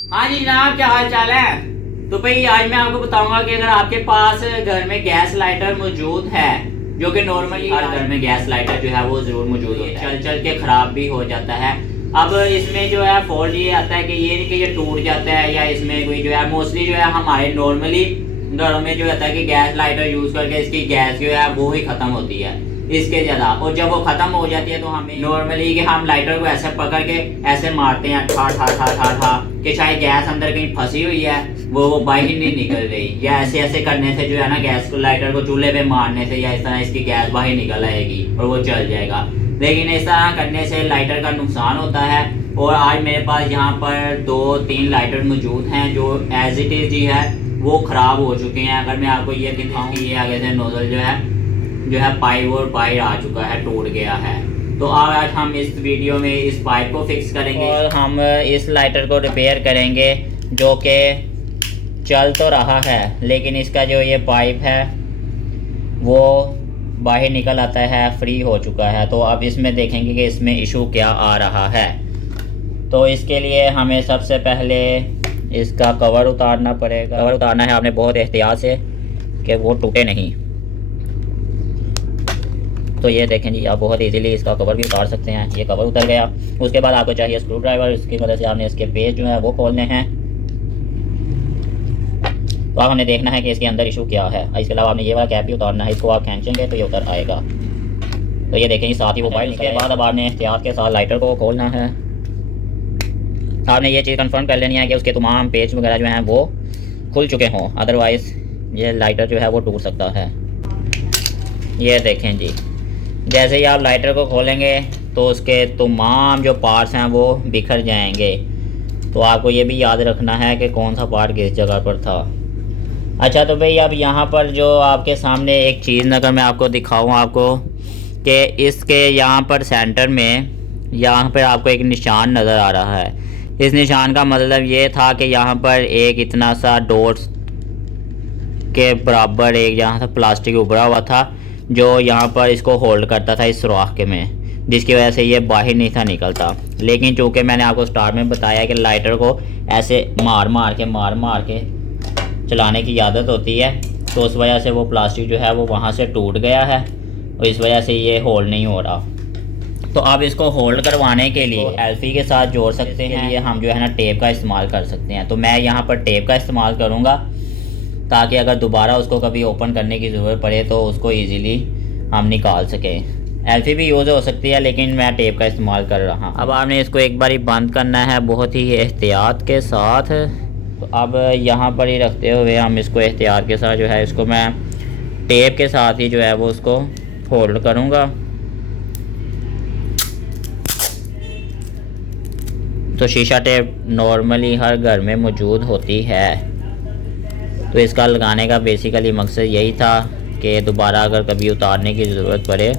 हाँ जी जनाब, क्या हाल चाल है। तो भाई आज मैं आपको बताऊंगा कि अगर आपके पास घर में गैस लाइटर मौजूद है, जो कि नॉर्मली हर घर में गैस लाइटर जो है वो जरूर मौजूद होता है, चल चल के खराब भी हो जाता है। अब इसमें जो है फॉल्ट ये आता है कि ये नहीं कि ये टूट जाता है या इसमें कोई जो है मोस्टली जो है हमारे नॉर्मली घरों में जो होता है कि गैस लाइटर यूज करके इसकी गैस जो है वो ही खत्म होती है इसके ज़्यादा। और जब वो ख़त्म हो जाती है तो हमें नॉर्मली कि हम लाइटर को ऐसे पकड़ के ऐसे मारते हैं ठा ठा ठा ठा ठा कि शायद गैस अंदर कहीं फंसी हुई है, वो बाहर नहीं निकल रही, या ऐसे ऐसे करने से जो है ना गैस को लाइटर को चूल्हे पे मारने से या इस तरह इसकी गैस बाहर निकल आएगी और वो चल जाएगा। लेकिन इस तरह करने से लाइटर का नुकसान होता है। और आज मेरे पास यहाँ पर 2-3 लाइटर मौजूद हैं जो एज इट इज़ जी है वो ख़राब हो चुके हैं। अगर मैं आपको ये दिखाऊँ कि ये आगे से नोजल जो है पाइप और बाहर आ चुका है, टूट गया है। तो आज हम इस वीडियो में इस पाइप को फिक्स करेंगे और हम इस लाइटर को रिपेयर करेंगे जो कि चल तो रहा है लेकिन इसका जो ये पाइप है वो बाहर निकल आता है, फ्री हो चुका है। तो अब इसमें देखेंगे कि इसमें इशू क्या आ रहा है। तो इसके लिए हमें सबसे पहले इसका कवर उतारना पड़ेगा। कवर उतारना है आपने बहुत एहतियात से कि वो टूटे नहीं। तो ये देखें जी, आप बहुत इजीली इसका कवर भी उतार सकते हैं। ये कवर उतर गया। उसके बाद आपको चाहिए स्क्रू ड्राइवर, इसकी मदद से आपने इसके पेज जो है वो खोलने हैं। तो आप हमने देखना है कि इसके अंदर इशू क्या है। इसके अलावा आपने ये वाला कैप भी उतारना है, इसको आप खींचेंगे तो ये उतर आएगा। तो ये देखें साथ ही वो बाहर निकले। बाद अब आपने एहतियात के साथ लाइटर को खोलना है। आपने ये चीज़ कंफर्म कर लेनी है कि उसके तमाम पेज वगैरह जो हैं वो खुल चुके हों, अदरवाइज़ ये लाइटर जो है वो टूट सकता है। ये देखें जी, जैसे ही आप लाइटर को खोलेंगे तो उसके तमाम जो पार्ट्स हैं वो बिखर जाएंगे। तो आपको ये भी याद रखना है कि कौन सा पार्ट किस जगह पर था। अच्छा तो भाई अब यहाँ पर जो आपके सामने एक चीज़ अगर मैं आपको दिखाऊँ आपको कि इसके यहाँ पर सेंटर में यहाँ पर आपको एक निशान नज़र आ रहा है। इस निशान का मतलब ये था कि यहाँ पर एक इतना सा डॉट्स के बराबर एक यहाँ से प्लास्टिक उभरा हुआ था जो यहाँ पर इसको होल्ड करता था इस सुराख के में, जिसकी वजह से ये बाहर नहीं था निकलता। लेकिन चूँकि मैंने आपको स्टार्ट में बताया कि लाइटर को ऐसे मार मार के चलाने की आदत होती है, तो उस वजह से वो प्लास्टिक जो है वो वहाँ से टूट गया है और इस वजह से ये होल्ड नहीं हो रहा। तो अब इसको होल्ड करवाने के लिए एल्फी के साथ जोड़ सकते हैं, ये हम जो है ना टेप का इस्तेमाल कर सकते हैं। तो मैं यहाँ पर टेप का इस्तेमाल करूँगा ताकि अगर दोबारा उसको कभी ओपन करने की ज़रूरत पड़े तो उसको इजीली हम निकाल सकें। एल्फी भी यूज़ हो सकती है लेकिन मैं टेप का इस्तेमाल कर रहा हूँ। अब आपने इसको एक बारी बंद करना है बहुत ही एहतियात के साथ। तो अब यहाँ पर ही रखते हुए हम इसको एहतियात के साथ जो है इसको मैं टेप के साथ ही जो है वो उसको होल्ड करूँगा। तो शीशा टेप नॉर्मली हर घर में मौजूद होती है। तो इसका लगाने का बेसिकली मकसद यही था कि दोबारा अगर कभी उतारने की ज़रूरत पड़े,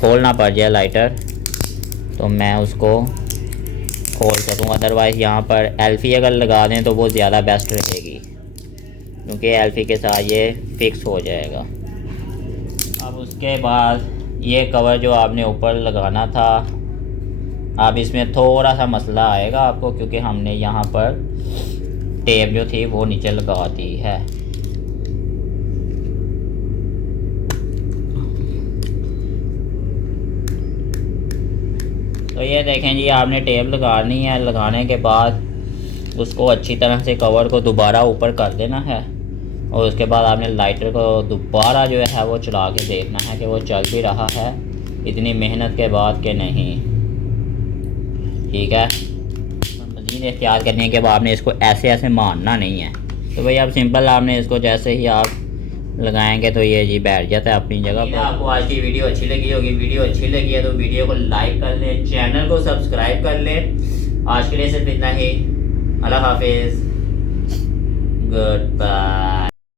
खोलना पड़ जाए लाइटर, तो मैं उसको खोल सकूँ। अदरवाइज़ यहाँ पर एल्फी अगर लगा दें तो वो ज़्यादा बेस्ट रहेगी क्योंकि एल्फी के साथ ये फिक्स हो जाएगा। अब उसके बाद ये कवर जो आपने ऊपर लगाना था, अब इसमें थोड़ा सा मसला आएगा आपको क्योंकि हमने यहाँ पर टेप जो थी वो नीचे लगा दी है। तो ये देखें जी, आपने टेप लगानी है। लगाने के बाद उसको अच्छी तरह से कवर को दोबारा ऊपर कर देना है और उसके बाद आपने लाइटर को दोबारा जो है वो चला के देखना है कि वो चल भी रहा है इतनी मेहनत के बाद कि नहीं। ठीक है, मज़ीद एहतियात करनी है कि अब आपने इसको ऐसे ऐसे मारना नहीं है। तो भाई अब सिंपल आपने इसको जैसे ही आप लगाएंगे तो ये जी बैठ जाता है अपनी जगह पर। आपको आज की वीडियो अच्छी लगी होगी। वीडियो अच्छी लगी है तो वीडियो को लाइक कर लें, चैनल को सब्सक्राइब कर लें। आज के लिए सिर्फ इतना ही। अल्लाह हाफिज़, गुड बाय।